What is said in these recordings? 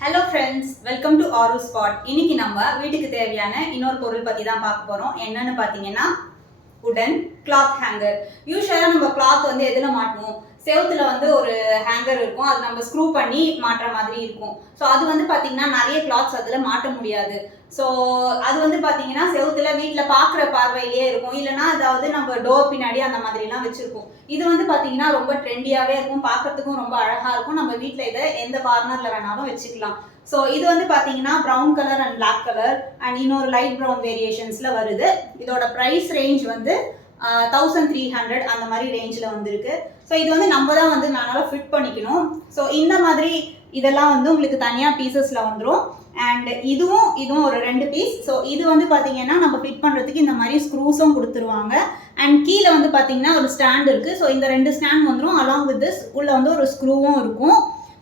Hello friends, welcome to our spot. இன்னைக்கு நம்ம வீட்டுக்கு தேவையான இன்னொரு பொருள் பற்றி தான் பார்க்க போகிறோம். என்னன்னு பார்த்தீங்கன்னா உடன் கிளாத் ஹேங்கர். யூஸ்வலாக நம்ம கிளாத் வந்து எதில் மாட்டுவோம்? செவுத்துல வந்து ஒரு ஹேங்கர் இருக்கும், அது நம்ம ஸ்க்ரூ பண்ணி மாட்டுற மாதிரி இருக்கும். ஸோ அது வந்து பார்த்தீங்கன்னா நிறைய கிளாத்ஸ் அதில் மாட்ட முடியாது. ஸோ அது வந்து பார்த்தீங்கன்னா செவுத்துல வீட்டில் பார்க்குற பார்வையிலேயே இருக்கும், இல்லைனா அதாவது நம்ம டோர் பின்னாடி அந்த மாதிரிலாம் வச்சுருக்கோம். இது வந்து பார்த்தீங்கன்னா ரொம்ப ட்ரெண்டியாகவே இருக்கும், பார்க்கறதுக்கும் ரொம்ப அழகாக இருக்கும். நம்ம வீட்டில் இதை எந்த கார்னரில் வேணாலும் வச்சுக்கலாம். ஸோ இது வந்து பார்த்தீங்கன்னா brown colour and black colour and இன்னொரு லைட் ப்ரௌன் வேரியேஷன்ஸில் வருது. இதோட ப்ரைஸ் ரேஞ்ச் வந்து 1300 அந்த மாதிரி ரேஞ்சில் வந்துருக்கு. ஸோ இது வந்து நம்ம தான் வந்து நானால ஃபிட் பண்ணிக்கணும். ஸோ இந்த மாதிரி இதெல்லாம் வந்து உங்களுக்கு தனியாக பீசஸில் வந்துடும். அண்ட் இதுவும் ஒரு 2 பீஸ். ஸோ இது வந்து பார்த்தீங்கன்னா நம்ம ஃபிட் பண்ணுறதுக்கு இந்த மாதிரி ஸ்க்ரூஸும் கொடுத்துருவாங்க. அண்ட் கீழே வந்து பார்த்தீங்கன்னா ஒரு ஸ்டாண்ட் இருக்குது. ஸோ இந்த 2 ஸ்டாண்ட் வந்துடும். அலாங் வித் திஸ் உள்ள வந்து ஒரு ஸ்க்ரூவும் இருக்கும்.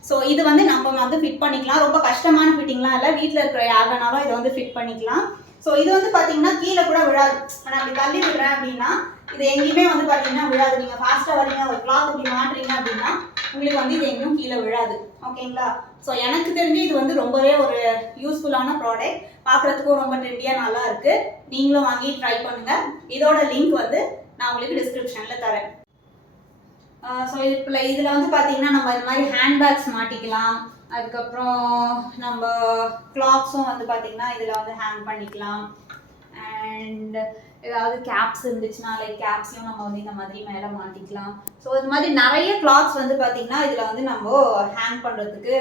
ஸோ இது வந்து நம்ம வந்து ஃபிட் பண்ணிக்கலாம். ரொம்ப கஷ்டமான ஃபிட்டிங்லாம் இல்லை, வீட்டில் இருக்கிற யார் வேணாலும் இதை வந்து ஃபிட் பண்ணிக்கலாம். ஸோ இது வந்து பார்த்தீங்கன்னா கீழே கூட விழாது. நான் அப்படி தள்ளி விடுறேன் அப்படின்னா இது எங்கேயுமே வந்து பார்த்தீங்கன்னா விழாது. நீங்கள் ஃபாஸ்ட்டாக வரீங்க, ஒரு கிளாத் இப்படி மாட்டுறீங்க அப்படின்னா உங்களுக்கு வந்து இது எங்கேயும் கீழே விழாது. ஓகேங்களா? ஸோ எனக்கு தெரிஞ்சு இது வந்து ரொம்பவே ஒரு யூஸ்ஃபுல்லான ப்ராடக்ட். பார்க்குறதுக்கும் ரொம்ப ட்ரெண்டியாக நல்லா இருக்குது. நீங்களும் வாங்கி ட்ரை பண்ணுங்கள். இதோட லிங்க் வந்து நான் உங்களுக்கு டிஸ்கிரிப்ஷனில் தரேன். ஸோ இதில் வந்து பார்த்தீங்கன்னா நம்ம இது மாதிரி ஹேண்ட்பேக்ஸ் மாட்டிக்கலாம். அதுக்கப்புறம் நம்ம கிளாத்ஸும் வந்து பார்த்தீங்கன்னா இதில் வந்து ஹேங் பண்ணிக்கலாம். அண்ட் ஏதாவது கேப்ஸ் இருந்துச்சுன்னா லைக் கேப்ஸையும் நம்ம வந்து இந்த மாதிரி மேலே மாட்டிக்கலாம். ஸோ இது மாதிரி நிறைய கிளாத்ஸ் வந்து பார்த்தீங்கன்னா இதில் வந்து நம்ம ஹேங் பண்ணுறதுக்கு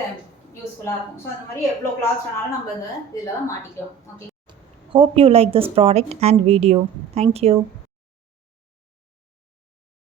யூஸ்ஃபுல்லாக இருக்கும். ஸோ அந்த மாதிரி எவ்வளோ கிளாத்ஸ் வேணாலும் நம்ம இதில் மாட்டிக்கலாம். Okay. Hope you like this product and video. Thank you.